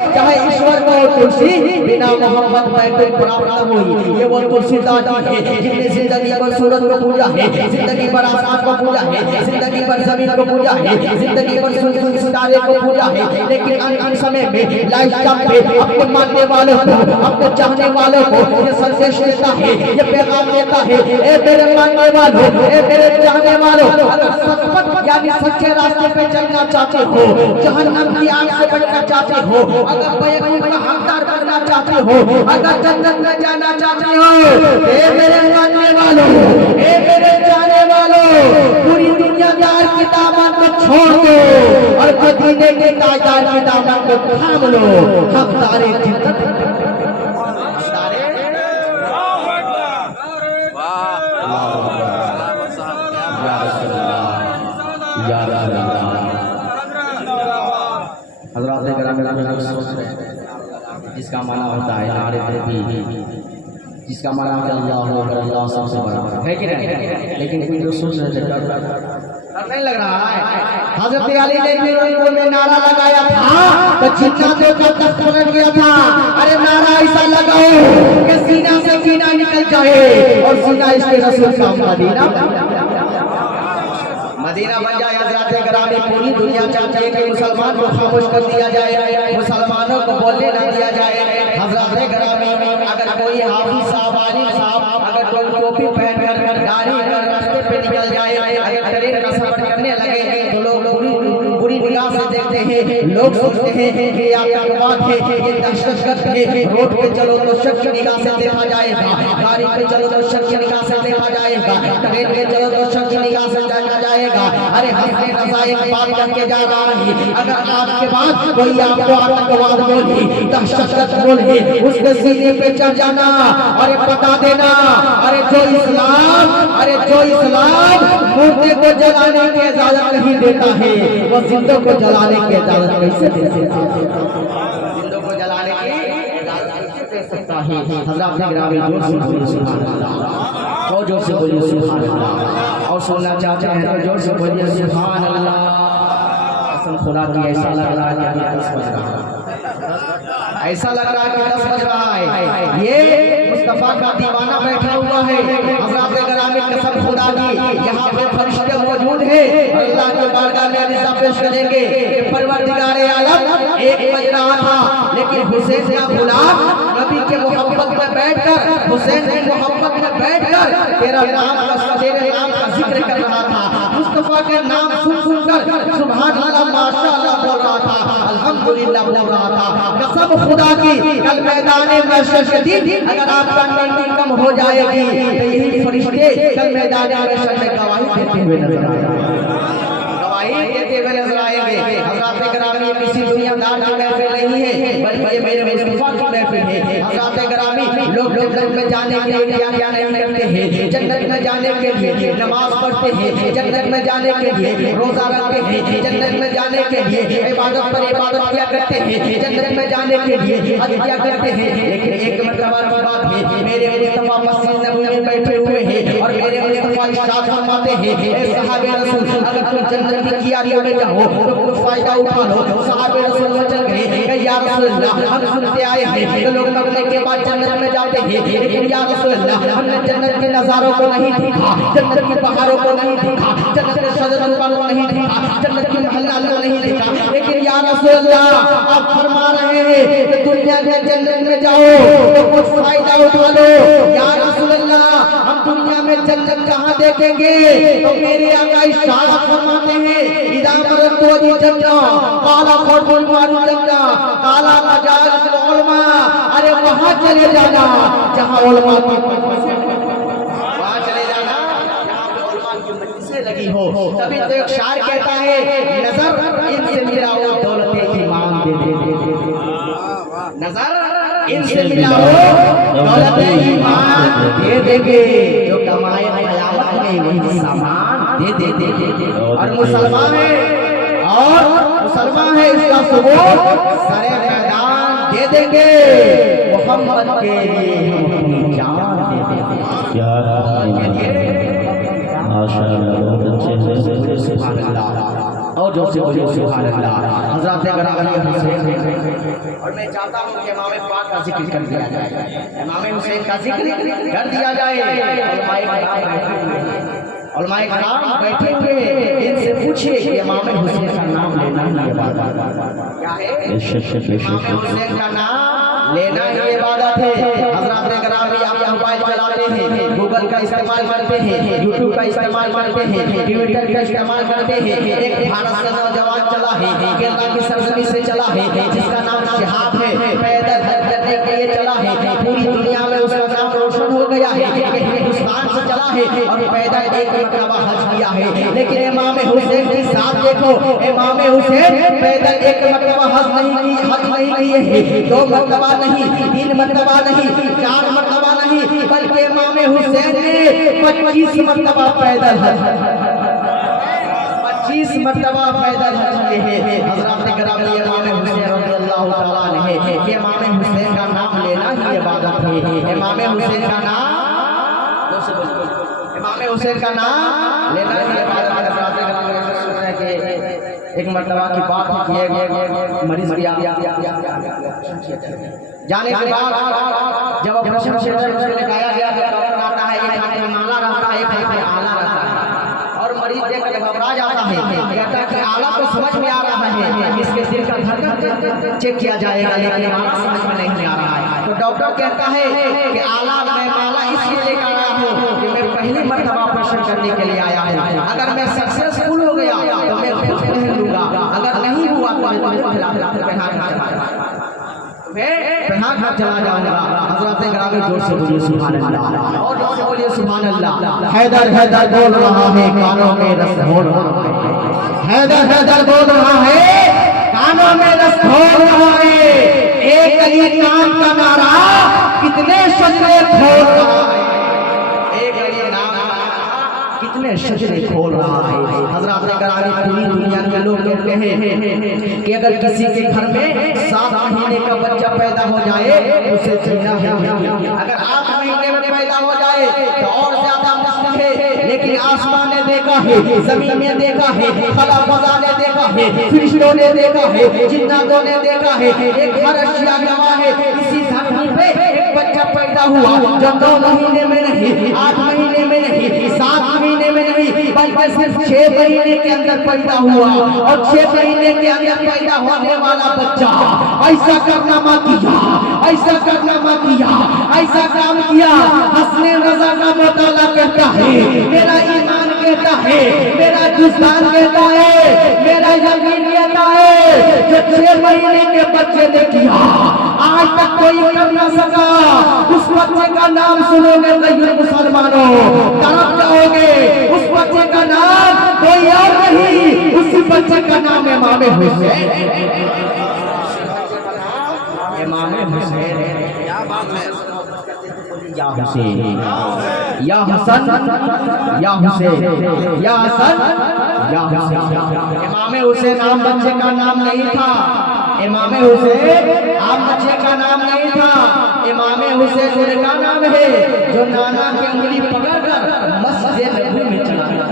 चाहे ईश्वर को कुर्सी बिना मोहब्बत बैठे प्राप्त हुई। ये वो कुर्सी दादी है जिसने जिंदगी भर सूरज को पूजा है, जिंदगी भर आसमान को पूजा है, जिंदगी भर जमीन को पूजा है, जिंदगी भर सूरज सितारे को पूजा है, लेकिन अंतिम समय में लाइफ टाइम पे अपने मानने वालों को, अपने चाहने वालों को ये संदेश देता है, ये पैगाम देता है, ए मेरे मानने वालों, ए मेरे चाहने वालों, अगर सचमुच यानी सच्चे रास्ते पे चलना चाहते हो, जहन्नम की आग से बचना चाहते हो, अगर बैकुंठ का हकदार बनना चाहते हो, अगर जन्नत में जाना चाहते हो, ए मेरे मानने वालों, ए मेरे जाने वालों, पूरी दुनियादार की दामन को छोड़ दो और मदीने के ताजदार की दामन को थाम लो। हकदारे जन्नत जिसका माना होता है नारे तकबीर, जिसका माना है अल्लाह अकबर, अल्लाह सबसे बड़ा है कि नहीं? लेकिन कोई जो सोच रहे थे नहीं लग रहा है। हजरत अली ने मीरों में नारा लगाया था तो जिन्नातों का दस्त पलट गया था। अरे नारा ऐसा लगाओ कि सीना से कीना निकल जाए और सीना इसके रसूल का मदीना बन जाए। हज़रात गिरामी पूरी दुनिया चाहती है कि मुसलमान को खामोश कर दिया जाए, मुसलमानों को बोलने ना दिया जाए। हज़रात गिरामी अगर कोई हाफिज साहब, आलिम साहब, अगर कोई टोपी पहनकर दाढ़ी कर रास्ते पे निकल जाए, अगर ट्रेन का सफर करने लगे तो लोग बुरी निगाह से देखते हैं, लोग सोचते हैं कि ये आतंकवाद है, ये दहशतगर्द है। रोड पे चलो तो शख्स निगाह से देखा जाएगा, गाड़ी पे चलो तो शख्स निगाह से देखा जाएगा, ट्रेन पे चलो तो शख्स निगाह से देखा जाएगा। अरे हमने रज़ा एक बात करके जा रहा है, अगर आज के बाद कोई आपको आतंकवाद बोले, दहशतगर्द बोले, उसके सीने पे चढ़ जाना और बता देना, अरे जो इस्लाम मुर्दे को जलाने की इजाजत नहीं देता है, वो जिंदों को जलाने की इजाजत कैसे दे सकता है? जिंदों को जलाने की इजाजत कैसे दे सकता है? हज़रात गिरामी जोर से बोलिए सुभान अल्लाह। और सुनना चाहते हैं तो जोर से बोलिए सुभान अल्लाह। कसम खुदा की ऐसा लग रहा है कि 10 बज रहा है, ऐसा लग रहा है कि 10 बज रहा है। ये मुस्तफा का दीवाना बैठा हुआ है। हज़रात गिरामी कसम खुदा की यहाँ पे फरिश्ते मौजूद हैं, अल्लाह के बारगाह में रिज़ा पेश करेंगे कि परवरदिगारे आलम एक बज रहा था, लेकिन हुसैन का गुलाम नबी के मोहब्बत में बैठकर, हुसैन की मोहब्बत में बैठकर तेरा नाम का जिक्र कर रहा था, मुस्तफा के नाम सुनकर सुभान अल्लाह माशाअल्लाह बोल रहा था, अल्हम्दुलिल्लाह बोल रहा था। कसम खुदा की कल मैदान महशर शदीद अगर आपका नेकी कम हो जाएगी तो यही फरिश्ते कल मैदान महशर में गवाही देते हुए नजर आएंगे, गवाही देते हुए नजर आएंगे। हज़रात गिरामी किसी दुनियादार की महफिल नहीं है, बल्कि मेरे मुस्तफा की महफिल है। हज़रात गिरामी लोग जन्नत में जाने के लिए क्या नहीं करते हैं, जन्नत में जाने के लिए नमाज पढ़ते हैं, जन्नत में जाने के लिए रोजा रखते हैं, जन्नत में जाने के लिए इबादत पर इबादत किया करते हैं, जन्नत में जाने के लिए हज किया करते हैं। लेकिन एक मर्तबा की बात है, मेरे मुस्तफा मस्जिद नबवी में बैठे हुए हैं और मेरे मुस्तफा इरशाद फरमाते हैं, ए सहाबे रसूल अगर तुम जन्नत की कियारियों में जाओ तो कुछ फायदा उठा लो। सहाबे रसूल चल गए कि या रसूल अल्लाह हम सुनते आए हैं कि लोग मरने के बाद जन्नत में जाते हैं, लेकिन या रसूल अल्लाह हमने जन्नत के नजारों को नहीं देखा, जन्नत की पहाड़ों को नहीं देखा, जन्नत के शजरों को नहीं देखा, जन्नत की महल्ला को नहीं देखा, लेकिन या रसूल अल्लाह आप फरमा रहे हैं कि दुनिया के जन्नत में जाओ तो कुछ फायदा उठा लो। या रसूल अल्लाह हम दुनिया में जन्नत कहाँ देखेंगे? तो मेरे आका इरशाद फरमाते हैं, इदा मरतो दी जन्नत काला फरमुल मारू जन्नत काला मजालिस उलमा, अरे वहां चले जाना जहां उलमा की वहां चले जाना जहां पे उलमा की मजलिसें लगी हो। तभी तो एक शायर कहता है, नजर इनसे मिलाओ दौलत की मांग दे दे, नजर इनसे मिलाओ दौलत ईमान दे देंगे, जो कमाए कयामत में वही सामान दे दे। और मुसलमान है इसका सबूत सारे मैदान दे देंगे, मोहम्मद के लिए हम अपनी जान दे देंगे। माशाअल्लाह बहुत अच्छे से सुभान अल्लाह। और जोर से बोलिए सुभान अल्लाह। हज़रत ग्रामी हुसैन, और मैं चाहता हूँ कि इमाम पाक का जिक्र कर दिया जाए, इमाम हुसैन का जिक्र कर दिया जाए। उलमाए कराम बैठे हुए, इनसे पूछिए कि इमाम हुसैन का नाम लेना ही इबादत क्या है? इमाम हुसैन का नाम लेना ही इबादत है। हज़रत ग्रामी आप मोबाइल चलाते हैं, गूगल का इस्तेमाल करते हैं, यूट्यूब का इस्तेमाल करते हैं, ट्विटर का इस्तेमाल करते हैं। एक भारत से नौजवान चला है, केरला की सरजमीन से चला है, जिसका नाम शिहाब है, पैदल हज करने के लिए चला है। पूरी दुनिया में उसका नाम रोशन हो गया है। हिंदुस्तान से चला है और पैदल एक मरतबा हज किया है। लेकिन इमाम हुसैन की साथ देखो, इमाम हुसैन पैदल एक मरतबा हज नहीं किए हैं, 2 मरतबा नहीं, 3 मरतबा नहीं, 4 मरतबा नहीं, बल्कि इमाम हुसैन ने 25 मरतबा पैदल हज, 25 मरतबा पैदल हज किए हैं। हज़रत ग्रामी इमाम हुसैन रज़ियल्लाहु ताला अन्हु है कि इमाम हुसैन का नाम लेना ही इबादत है। इमाम हुसैन का नाम, इमाम हुसैन का नाम लेना ही इबादत है। हज़रत ग्रामी के एक मरतबा की बात है कि मरीज गया, जाने के बाद जब ऑपरेशन थिएटर में लगाया गया, डॉक्टर आता है, एक हाथ में माला रहता है, एक हाथ में आला रहता है, और मरीज देख कर घबरा जाता है, कहता है कि आला तो समझ में आ रहा है, इसके दिल का धड़कन चेक किया जाएगा, लेकिन आला समझ में नहीं आ रहा है। तो डॉक्टर कहता है कि आला मैं माला इसलिए लेकर आया हूँ कि मैं पहली मरतबा ऑपरेशन करने के लिए आया हूँ, अगर मैं सक्सेसफुल हो गया तो मैं खुद पहन लूंगा, अगर नहीं हुआ तो मैं पहना कर चला जाऊंगा। हज़रत ग्रामी जोर से बोलिए सुभान अल्लाह, और जोर से बोलिए सुभान अल्लाह। हैदर हैदर बोल रहा है, कानों में रस घोल रहा है, हैदर हैदर बोल रहा है, कानों में रस घोल रहा है। एक अली नाम का नारा कितने शजरे खोल रहा है, एक अली नाम कितने शजरे खोल रहा है। हज़रत ग्रामी पूरी दुनिया के लोग कहते हैं कि अगर किसी के घर में 7 महीने का बच्चा पैदा हो जाए उसे जीना है, अगर 8 महीने में पैदा हो जाए तो और ज्यादा मुश्किल है। लेकिन आसमान ने देखा है, जमीन ने देखा है, खला फजा ने देखा है, फरिश्तों ने देखा है, जिन्नातों ने देखा है, एक हर अशिया गवाह है, इसी धरती पे एक बच्चा पैदा हुआ जो 9 महीने में नहीं, 8 महीने में नहीं, 7 महीने में नहीं, बल्कि सिर्फ 6 महीने के अंदर पैदा हुआ। और 6 महीने के अंदर पैदा होने वाला बच्चा ऐसा कारनामा किया, ऐसा कारनामा किया, ऐसा काम किया। हसने रजा का मुताला कहता है, मेरा ईमान कहता है, मेरा जुस्तान कहता है, मेरा यकीन कहता है, जो 6 महीने के बच्चे ने किया आज तक कोई कर न सका। उस बच्चे का नाम सुनोगे तो ये मुसलमानों तड़प जाओगे। उस बच्चे का नाम कोई और नहीं, उसी बच्चे का नाम इमाम हुसैन, इमाम हुसैन। क्या बात है, या हुसैन, या हसन, या हुसैन, या हसन, या हुसैन। इमाम हुसैन आम बच्चे का नाम नहीं था, इमाम हुसैन आम बच्चे का नाम नहीं था। इमाम हुसैन उनका नाम है जो नाना की उंगली पकड़कर मस्जिद में चला गया।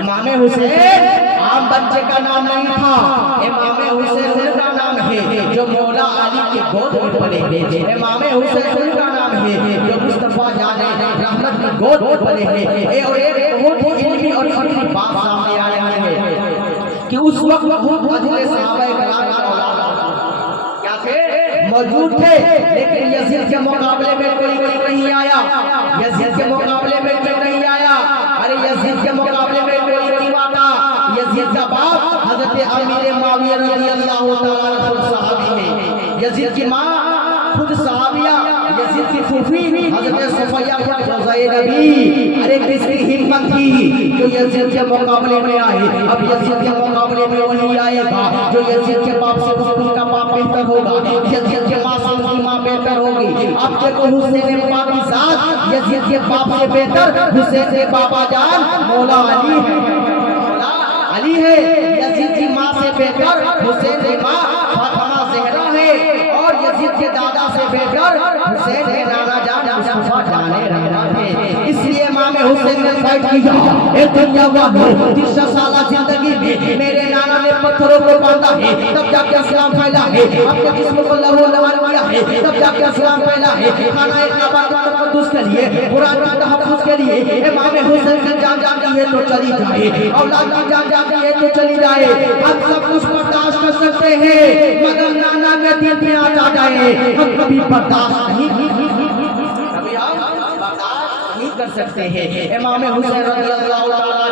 इमाम हुसैन आम बच्चे का नाम नहीं था, इमाम हुसैन उनका नाम है जो मौला अली के गोद में पले हैं। इमाम हुसैन उनका नाम है जो मुस्तफा जाने रहमत की गोद में पले हैं। और एक बहुत ही इल्मी और फर्जी बात सामने आ रही है कि उस वक्त बहुत अजले सहाबाए कराम क्या थे, मौजूद थे, लेकिन यजीद के मुकाबले में कोई नहीं आया, यजीद के मुकाबले में कोई नहीं आया। अरे यजीद के मुकाबले में कोई नहीं आता। यजीद का बाप हजरत अमीर मुआविया रज़ियल्लाहु ताला अन्हु सहाबी है, यजीद की माँ खुद सहाबिया, यजीद की फूफी हजरत सफिया ज़ैनबी। अरे किसकी हिम्मत थी जो यजीद के मुकाबले में आए। अब यजीद के मुकाबले में वही आएगा जो यजीद के बाप से उसका बाप बेहतर होगा, यजीद के माँ से उसकी माँ बेहतर होगी। अब देखो हुसैन पाक की साथ यजीद के बाप से बेहतर हुसैन के बाबा जान मौला अली है, अली है। यजीद की माँ से बेहतर हुसैन की माँ फातिमा ज़हरा है, और यजीद के दादा से बेहतर हुसैन के नाना जान मुस्तफा जाने रहमत है। इसलिए इमाम हुसैन ने फाइट किया। ए दुनिया वालों, 30 साल जिंदगी में मेरे नाना ने पत्थरों को बांधा है, तब जाके इस्लाम फैला है। अपने जिस्म को लहू लुहान किया है, तब जाके इस्लाम फैला है। खाना एक आबाद का तकद्दुस के लिए, कुरान का तहफ्फुज़ के लिए इमाम हुसैन की जान जाती है तो चली जाए, औलाद की जान जाती है तो चली जाए। हम सब कुछ बर्दाश्त कर सकते हैं, मगर नाना के दिल में आ जाए हम कभी बर्दाश्त नहीं कर सकते हैं। इमाम हुसैन रज़ियल्लाहु ताला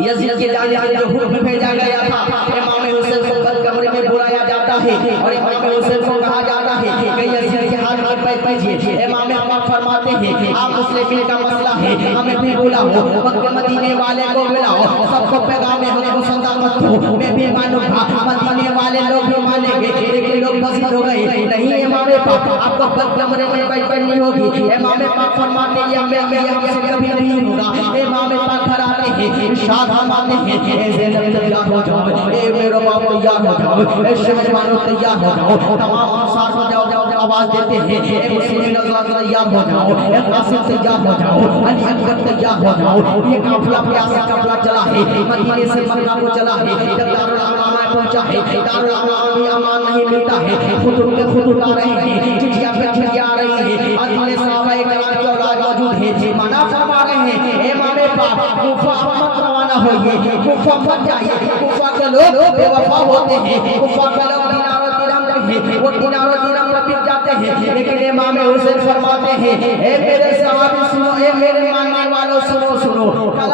यजीद के जाने के जो हुक्म भेजा गया था, इमाम हुसैन को कल कमरे में बुलाया जाता है और इमाम हुसैन को कहा जाता है कि यजीद के हाथ में पैर कीजिए। इमाम पाक फरमाते हैं आप मुस्लिम का मसला है, हमें भी बुलाओ, मक्के मदीने वाले को बुलाओ, सबको पैगाम है हमको सदाकत दो, मैं भी मानूंगा। मदीने वाले लोग भी मानेंगे, लेकिन लोग बसीद हो गए, नहीं इमाम पाक आपको कल कमरे में बैठ करनी होगी। इमाम पाक फरमाते हैं ये हमसे कभी नहीं होगा। इमाम पाक घर आते हैं, इरशाद फरमाते हैं ए ज़ैनब तैयार हो जाओ, ए मेरे बाप तैयार हो जाओ, ए शहरवानों तैयार हो जाओ। तमाम अंसार हो जाओ आवाज देते हैं ए मुस्लिम तैयार हो जाओ, ए कासिम तैयार हो जाओ, अली अकबर तैयार हो जाओ। ये काफिला प्यासा काफिला चला है, मदीने से मक्का को चला है, जब दारुल अमान में पहुंचा है, दारुल अमान में अमान नहीं मिलता है, खुद उनके खुद उठा रहे हैं, चिट्ठियां पे चिट्ठियां आ रही है, अदले सहाबाए किराम के औलाद मौजूद है, मना फरमा रहे हैं ए इमाम पाक कूफा मत रवाना होइए, कूफा मत जाइए, कूफा के लोग बेवफा होते हैं, कूफा के लोग दिनार और दिरहम है, वो दिनार और दिरहम पर बिक जाते हैं। लेकिन इमाम हुसैन फरमाते हैं ए मेरे सहाबी सुनो, ए मेरे मानने वालों सुनो, कल